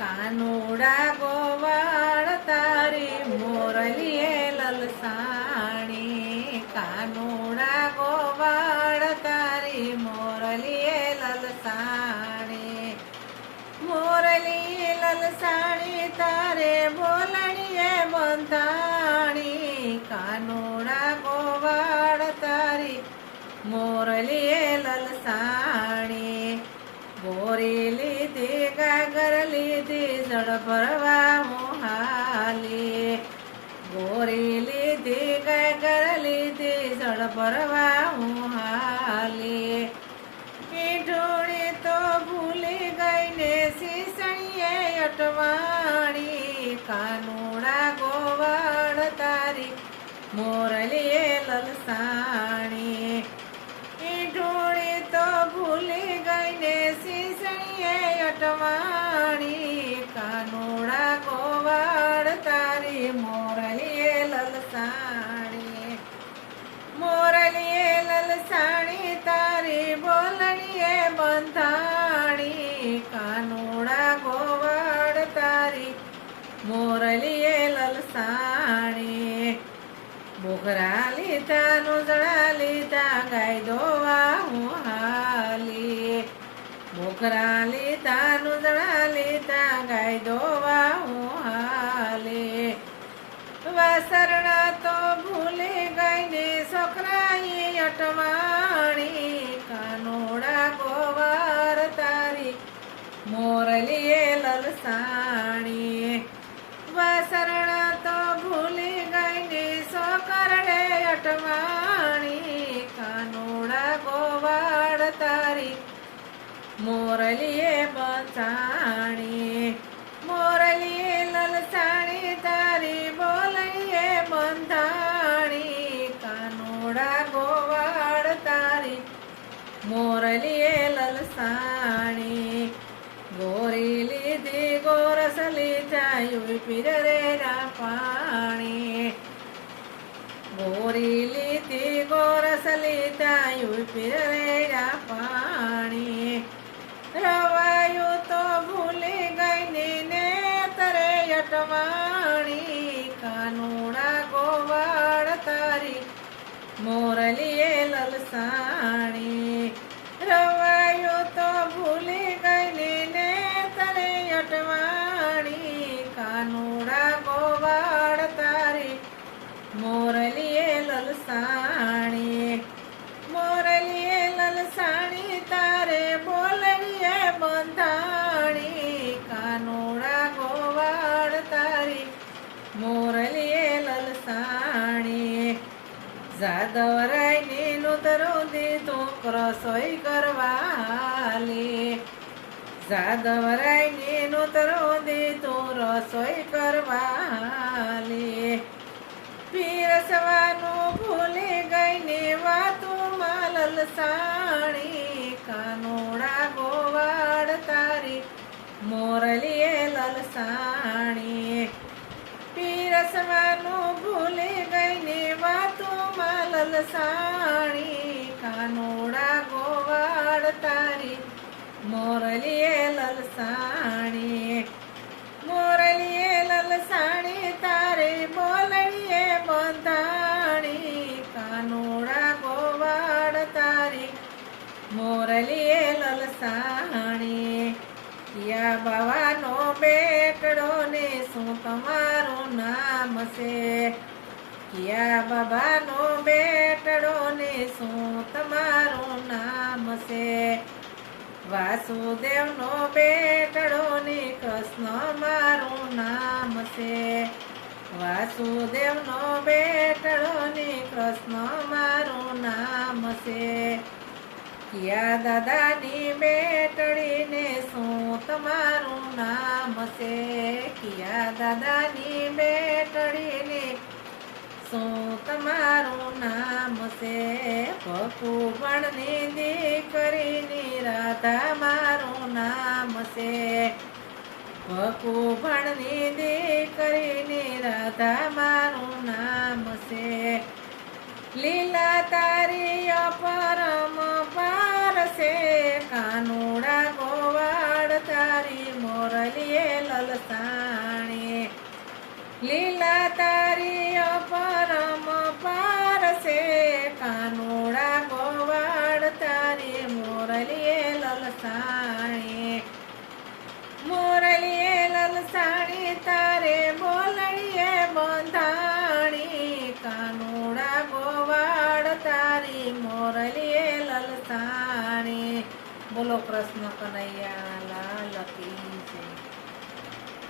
કાનુડા ગોવાળ તારી મોરલીએ લલસાણી, કાનુડા ગોવાળ તારી મોરલીએ લલસાણી, મોરલી લલસાણી તારે બોલણીએ બંધાણી, કાનુડા ગોવાળ તારી મોરલીએ લલસાણી, બોરી લીધી ગાગર લીધી જળ ભરવા મોહાલી, બોરી લીધી ગાગર લીધી જળ ભરવા મોહાલી, ઢોળી તો ભૂલી ગઈ ને શીસણીએ અટવાણી, કાનુડા ગોવાળ તારી મોરલીએ લલસાણી, ઢોળી તો ભૂલી ગઈ ને શીસણીએ અટવાણી, કાનુડા ગોવાળ તારી મોરલીએ લલસાણી, મોરલીએ લલસાણી તારી બોલણીએ બંધાણી, કાનુડા ગોવાળ તારી મોરલીએ લલસાણી, બોઘરા લીધા નોંધણા લીધા ગાય દોવા હું હાલી, બોઘરા લીધા નોંધણા લીધા ગાય દોવા હું હાલી, વાસરણા તો ભૂલી ગઈ ને છોકરાએ અટવાણી, કાનુડા ગોવાળ તારી મોરલીએ લલસાણી, વાસરણા તો ભૂલી ગઈ ને છોકરડે અટવાણી, કાનુડા ગોવાળ તારી મોરલીએ બંધાણી, મોરલીએ લલસાણી તારી બોલણીએ બંધાણી, કાનુડા ગોવાળ તારી મોરલીએ લલસાણી, ગોરી લીધી ગોરસ લીધા પીર રે પાણી, ગોરી લીધી ગોરસ લીધા પીર રે પાણી, રવાયું તો ભૂલી ગઈ ને નેતરે અટવાણી, કાનુડા ગોવાળ તારી મોરલીએ લલસાણી, રવાયું તો ભૂલી ગઈ ને નેતરે અટવાણી, કાનુડા ગોવાળ તારી મોરલીએ લલસાણી, મોરલીએ લલસાણી તારે બોલણીએ બંધાણી, કાનુડા ગોવાળ તારી મોરલીએ લલસાણી, જાદવરાયની નુતરો દીધું રસોઈ કરવાલી, જાદવરાયની નુતરો દીધું રસોઈ કરવાલી, પીરસવાનું ભૂલી ગઈ ને વાતુમાં લલસાણી, કાનુડા ગોવાળ તારી મોરલીએ લલસાણી, પીરસવાનું ભૂલી ગઈ ને વાતુમાં લલસાણી, કાનુડા ગોવાળ તારી મોરલીએ લલસાણી, મોરલીએ લલસાણી તારે બોલણીએ બંધાણી, કાનુડા ગોવાળ તારી મોરલીએ લલસાણી, યા બાવાનો બેટડો ને શું તમારું નામ છે, યા બાબાનો બેટડો ને શું તમારું નામ છે, વાસુદેવનો બેટડો ને કૃષ્ણ મારું નામ છે, વાસુદેવનો બેટડો ને કૃષ્ણ મારું નામ છે, યા દાદાની બેટડીને શું તમારું નામ છે, કિયા દાદાની બેટડીને શું તમારું નામ છે, ભકુભણની દીકરીની રાધા મારું નામ છે, ભકુભણની દીકરીની રાધા મારું નામ છે, લીલા તારી અપરમ પાર છે, કાનુડા ગોવાળ તારી મોરલીએ લીલા તારી અપરમ પાર છે, કાનુડા ગોવાળ તારી મોરલીએ લલસાણી, મોરલીએ લલસાણી તારી